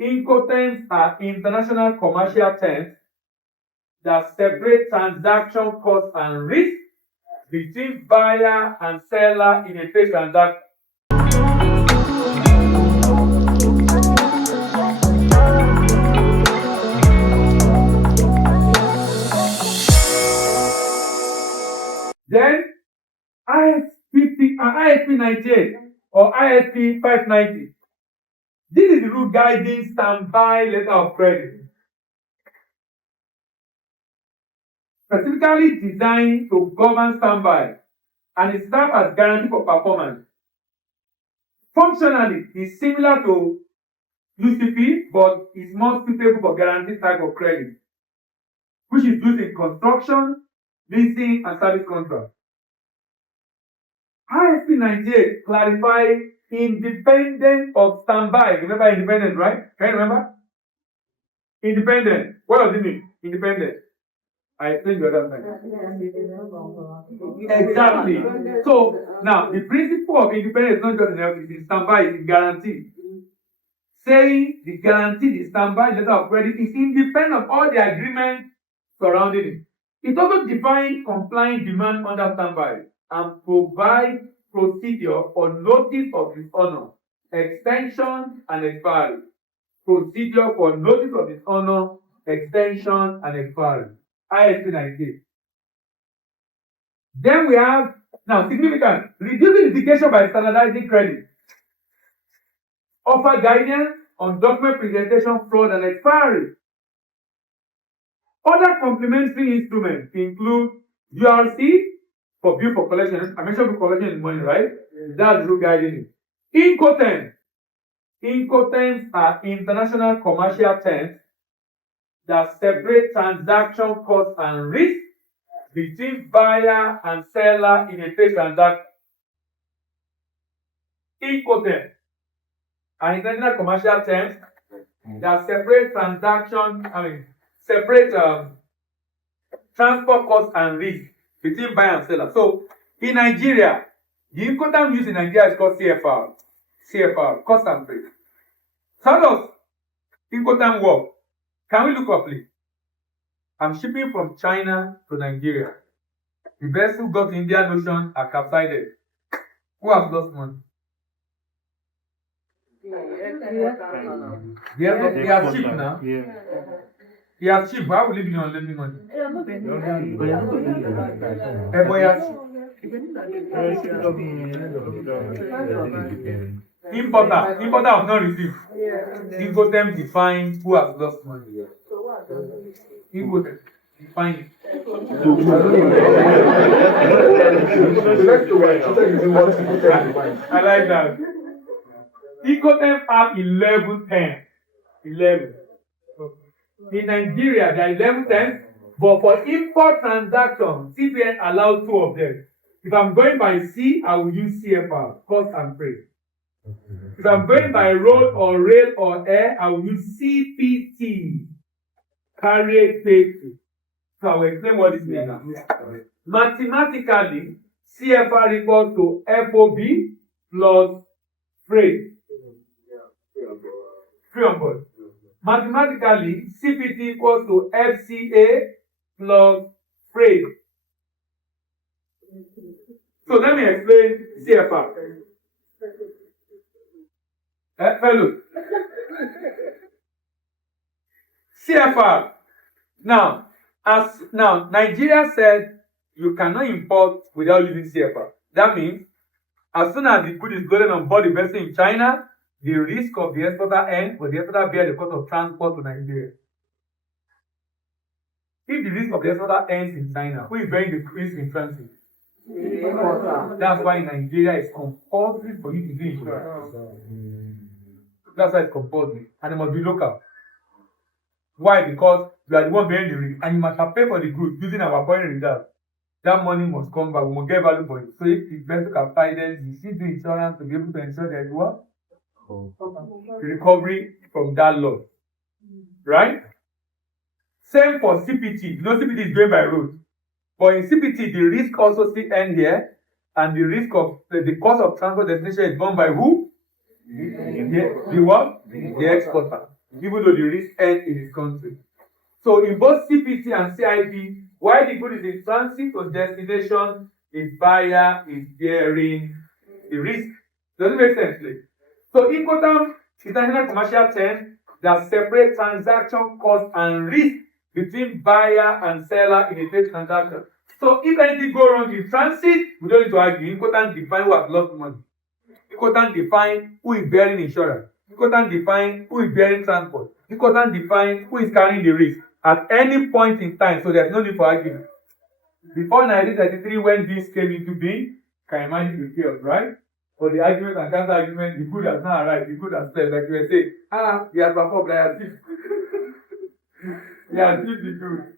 Incoterms are international commercial terms that separate transaction costs and risk between buyer and seller in a trade transaction. Then ISP 98 or ISP 590. This is the rule guiding standby letter of credit. Specifically designed to govern standby and it serves as guarantee for performance. Functionally, it's similar to UCP but is more suitable for guaranteed type of credit, which is used in construction, leasing, and service contracts. ISP 98 clarifies independent of standby. Remember independent, right? Can you remember? Independent. What does it mean? Independent. I explained the other time. Exactly. So now the principle of independence is not just in everything, it's standby, it's guarantee. Saying the guarantee, the standby letter of credit is independent of all the agreements surrounding it. It also defines complying demand under standby and provides procedure for notice of dishonor, extension, and expiry. Procedure for notice of dishonor, extension, and expiry. ISP 98. Then we have, now significant, reducing litigation by standardizing credit. Offer guidance on document presentation, fraud, and expiry. Other complementary instruments include URC for bill for collection. I mentioned bill collection in money, right? That's rule guiding it. Incoterms. Incoterms are international commercial terms that separate transaction costs and risk between buyer and seller in a trade transaction. Incoterms are international commercial terms that separate transport costs and risk between buyer and seller. So in Nigeria, the Incoterm used in Nigeria is called CFR. CFR, cost and risk. So how does Incoterm work? Can we look up, please? I'm shipping from China to Nigeria. The vessel got to Indian Ocean are capsided. Who has lost money? He has ship now. He has ship. Why will he be on lending money? Importer have not received. Incoterm define who has lost money. Incoterm define it. I like that. Incoterm have 11 terms. 11. In Nigeria, there are 11 terms, but for import transactions, CBN allows 2 of them. If I'm going by sea, I will use CFR, cost and freight. If I'm going by road or rail or air, I will use CPT, carriage safety. So I will explain what this means now. Mathematically, CFR equals to FOB plus freight. Free on board. Mathematically, CPT equals to FCA plus freight. So let me explain CFR. Fellow. CFR. Now, Nigeria said you cannot import without using CFR. That means, as soon as the good is loaded on board the vessel in China, the risk of the exporter ends, but the exporter bears the cost of transport to Nigeria. If the risk of the exporter ends in China, who is bearing the risk in transit? That's why in Nigeria it's compulsory for you to do insurance. That's why it's compulsory, and it must be local. Why? Because we are the one bearing the risk, and you must have paid for the goods using our foreign reserve. That money must come back. We must get value for it. So if the vessel capsizes, you should do insurance to be able to ensure that you are the recovery from that loss. Right? Same for CPT. You know CPT is going by road. But in CPT, the risk also still ends here, and the risk of the cost of transport destination is borne by who? The what? The exporter. even though the risk ends in his country. So in both CPT and CID, while the good is in transit to destination, the buyer is bearing the risk. Does it make sense, please? So important international commercial terms that separate transaction cost and risk between buyer and seller in a trade transaction. So if anything go wrong in transit, we don't need to argue. Important define who has lost money. Important define who is bearing insurance. Important define who is bearing transport. Important define who is carrying the risk at any point in time. So there's no need for argument. Before 1933, when this came into being, can imagine the chaos, right? For the argument and counter argument, the good has not arrived, the good has left. Like you were saying, he has performed, he has achieved the good.